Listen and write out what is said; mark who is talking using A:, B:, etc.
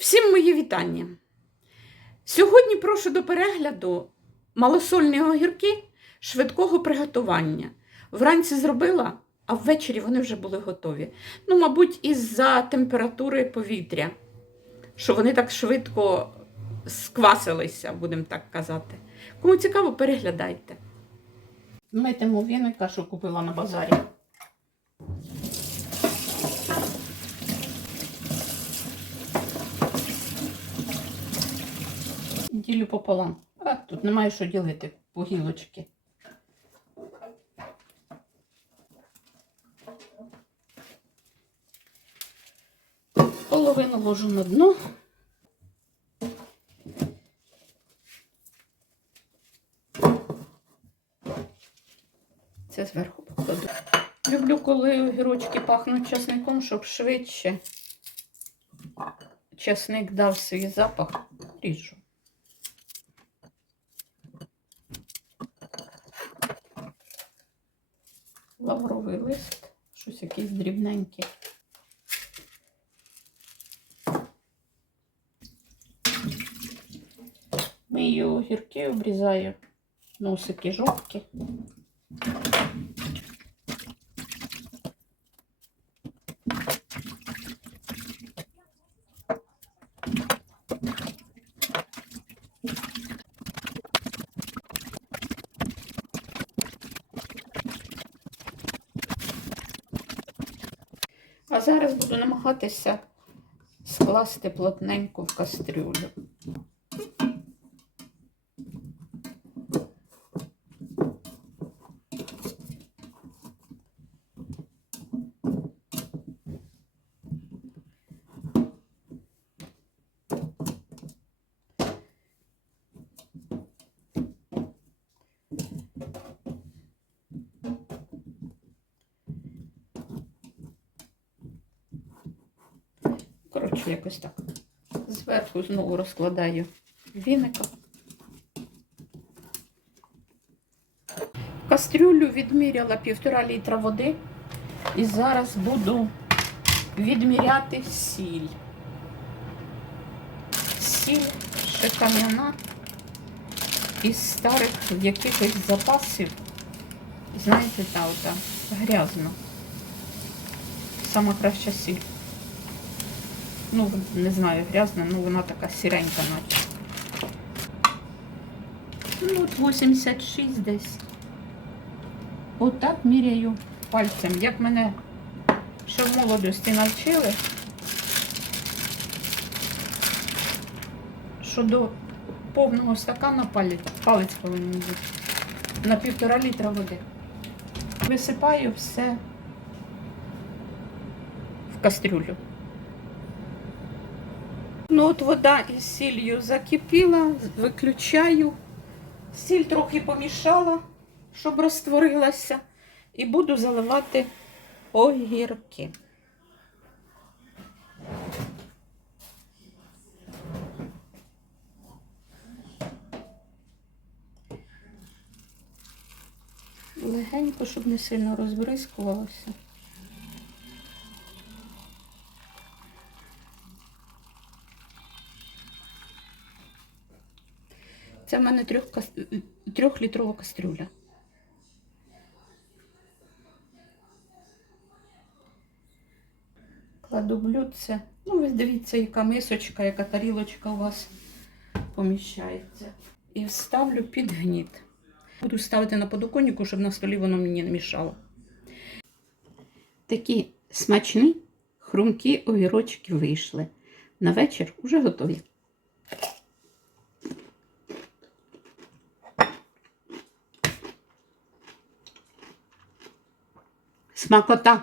A: Всім мої вітання. Сьогодні прошу до перегляду малосольні огірки швидкого приготування. Вранці зробила, а ввечері вони вже були готові. Ну, мабуть, із-за температури повітря, що вони так швидко сквасилися, будемо так казати. Кому цікаво, переглядайте. Митимо віника, що купила на базарі. Ділю пополам. А тут немає що ділити по гілочки. Половину ложу на дно. Це зверху покладу. Люблю, коли огірочки пахнуть часником, щоб швидше часник дав свій запах. Ріжу. Лавровий лист, щось якийсь дрібненький. Мию огірки, обрізаю носики жовткі. А зараз буду намагатися скласти плотненько в кастрюлю. Коротше, якось так. Зверху знову розкладаю віника. Кастрюлю відміряла півтора літра води. І зараз буду відміряти сіль. Сіль ще кам'яна із старих якихось запасів. Знаєте, та ота грязна. Сама краща сіль. Ну, не знаю, грязна, ну вона така сіренька наче. Ну, от 86 десь. Отак міряю пальцем. Як мене ще в молодості навчили, що до повного стакана палець, палець повинен бути. На півтора літра води. Висипаю все в кастрюлю. Ну, от вода із сіллю закипіла, виключаю. Сіль трохи помішала, щоб розтворилася. І буду заливати огірки. Легенько, щоб не сильно розбризкувалося. Це в мене трьох, трьохлітрова кастрюля. Кладу блюдце. Ну, ви дивіться, яка мисочка, яка тарілочка у вас поміщається. І вставлю під гніт. Буду ставити на подоконнику, щоб на столі воно мені не мішало. Такі смачні хрумкі огірочки вийшли. На вечір вже готові. Смакота.